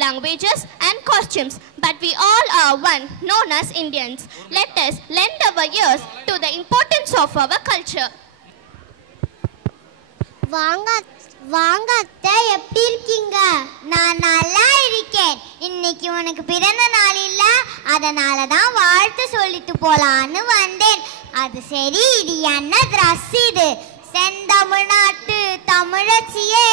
Languages and costumes, but we all are one, known as Indians. Let us lend our ears to the importance of our culture. வாங்க அத்தை, எப்படி இருக்கீங்க? நான் நல்லா இருக்கேன். இன்னைக்கு உனக்கு பிறந்த நாள் இல்ல, அதனால தான் வாழ்த்து சொல்லிட்டு போலான்னு வந்தேன். அது சரி, இது என்ன ட்ரெஸ் இது? செந்தமிழ்நாட்டு தமிழச்சியே,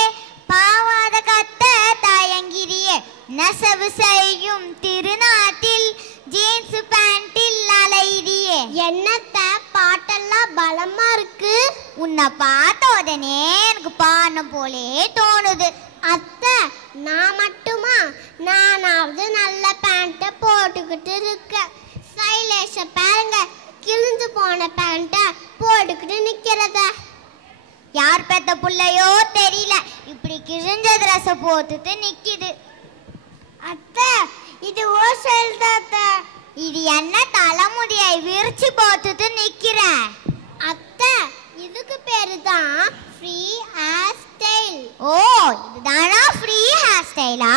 பாவாத கத்த தயங்கிரியே, நெசவு செய்யும் திருநாட்டில் ஜீன்ஸ் பேண்டில் அலையிறியே. என்னத்த பாட்டெல்லாம் பலமா இருக்கு. உன்னை பார்த்த உடனே எனக்கு பாடணும் போலே தோணுது. அத்தை, நான் மட்டுமா? நானாவது நல்ல பேண்ட்டை போட்டுக்கிட்டு இருக்கேன். சைலேஷ பாருங்க, கிழிஞ்சு போன பேண்ட்டை போட்டுக்கிட்டு நிக்கிறத. யார் பெத்த புள்ளையோ தெரியல, இப்படி கிழிஞ்ச ட்ரெஸ் போட்டுட்டு நிக்குது. அத்தை, இது ஓசல் தான். இது என்ன தலைமுடியை விரிச்சு போட்டுட்டு நிக்கிற? அத்தை, இதுக்கு பேரு தான் ஃப்ரீ ஹேர் ஸ்டைல். ஓ, இதுதானா ஃப்ரீ ஹேர் ஸ்டைலா?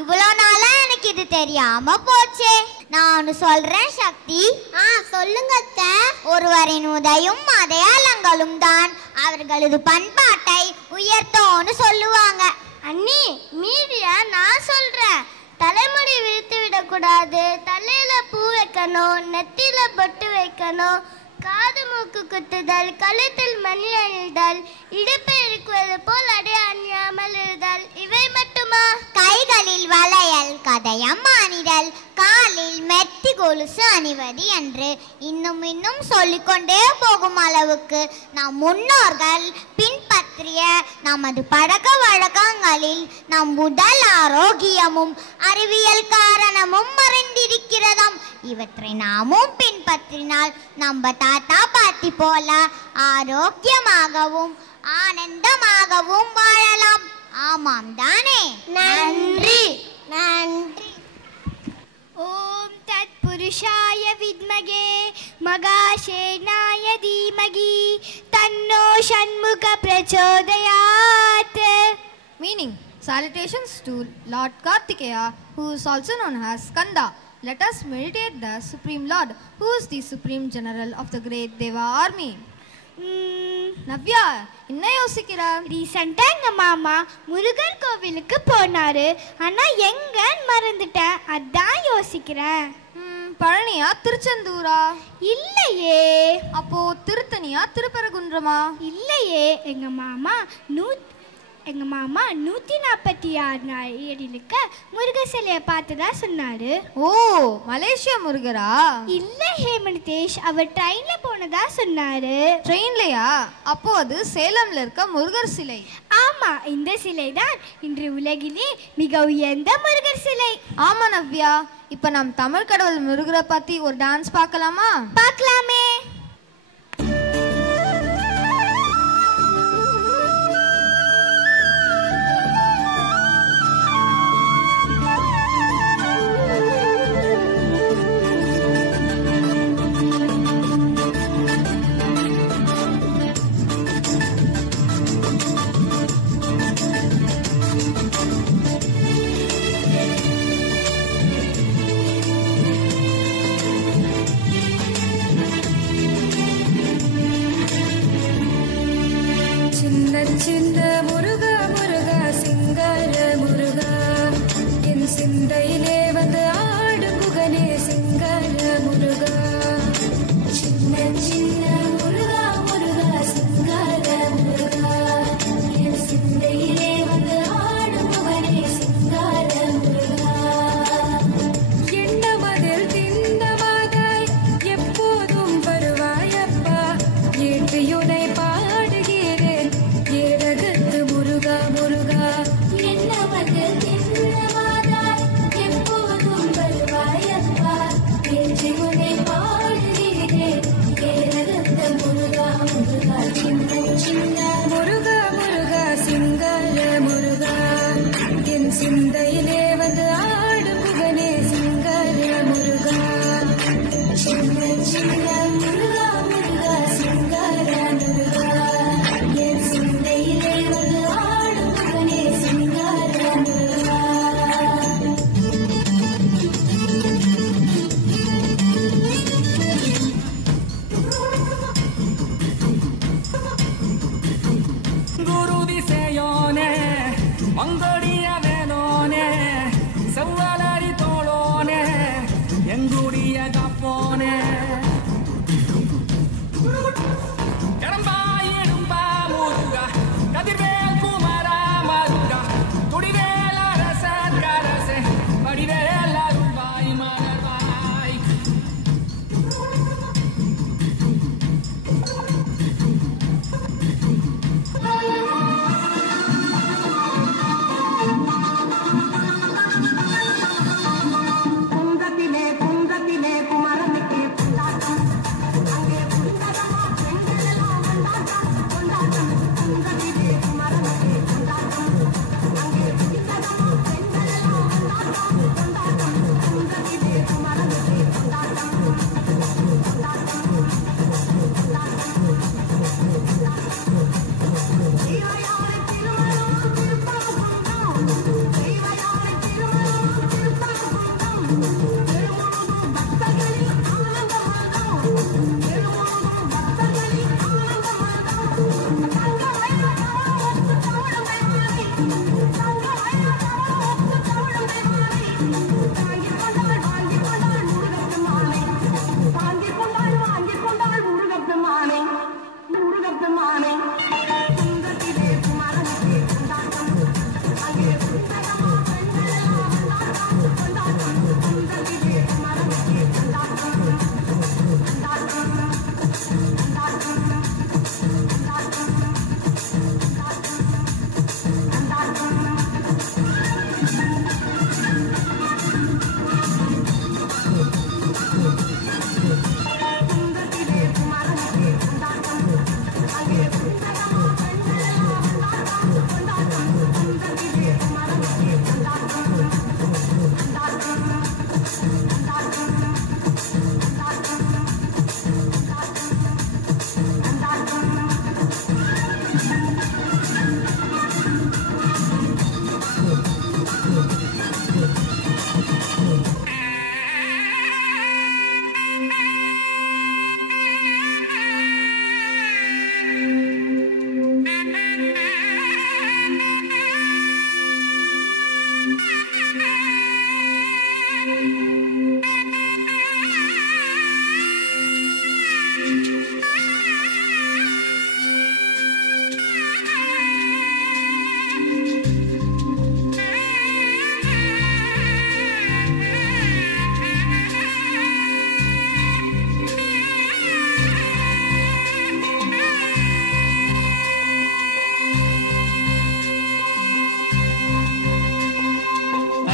இவ்வளோ நாளா எனக்கு இது தெரியாம போச்சே. நான் ஒன்று சொல்றேன் சக்தி. சொல்லுங்க அத்தை. ஒருவரின் உதயும் அடையாளங்களும் தான் அவர்களது பண்பாட்டை உயர்த்தோன்னு சொல்லுவாங்க. அண்ணி, மீதியா நான் சொல்றேன். தலைமுடி விரித்து விடக்கூடாது, தலையில பூ வைக்கணும், நெத்தியில பொட்டு வைக்கணும், காது மூக்கு குத்துதல், கழுத்தில் மணி அணிதல், இடுப்பை இருக்குவது போல் அடை அணியாமல் இருதல், இவை மட்டுமா? கைகளில் வளையல், கதயம் அணிதல், காலில் மெட்டி கொலுசு அணிவது என்று இன்னும் இன்னும் சொல்லிக்கொண்டே போகும் அளவுக்கு நம் முன்னோர்கள் பின்பற்றிய நமது பழக்க வழக்கங்களில் நம் உடல் ஆரோக்கியமும் அறிவியல் காரணமும் மறைந்திருக்கிறதாம். இவற்றை நாமும் பின்பற்றினால் நம்ம தாத்தா பாட்டி போல ஆரோக்கியமாகவும் ஆனந்தமாகவும் வாழலாம். ஆமாம் தானே? நன்றி. நன்றி. ஓம் தத் புருஷாய வித்மகே மகாசேனாய தீமகி தன்னோ Shanmuga பிரச்சோதயாத். Meaning, salutations to Lord Kartikeya, who is also known as Skanda. Let us meditate the Supreme Lord, who is the Supreme General of the Great Deva Army. Navya, என்ன யோசிக்கிற? ரீசெண்டா எங்க மாமா முருகர் கோவிலுக்கு போனாரு, ஆனா எங்கன்னு மறந்துட்டேன். அதான் யோசிக்கிறேன். பழனியா திருச்செந்தூரா? இல்லையே. அப்போ திருத்தணியா திருப்பரங்குன்றமா? இல்லையே. எங்க மாமா 146 அடியிலுக்க முருகர் சிலையை பார்த்ததா சொன்னாரு. ஓ, மலேசியா முருகரா? இல்ல ஹேமனிதேஷ், அவர் ட்ரெயின்ல போனதா சொன்னாரு. ட்ரெயின்லயா? அப்போ அது சேலம்ல இருக்க முருகர் சிலை. ஆமா, இந்த சிலை தான் இன்று உலகிலே மிக உயர்ந்த முருகர் சிலை. ஆமா நவ்யா, இப்ப நம் தமிழ் கடவுள் முருகரை பத்தி ஒரு டான்ஸ் பார்க்கலாமா? பார்க்கலாமே.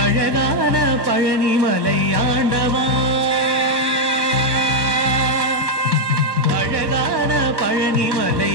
அழகான பழனிமலை ஆண்டவா, அழகான பழனிமலை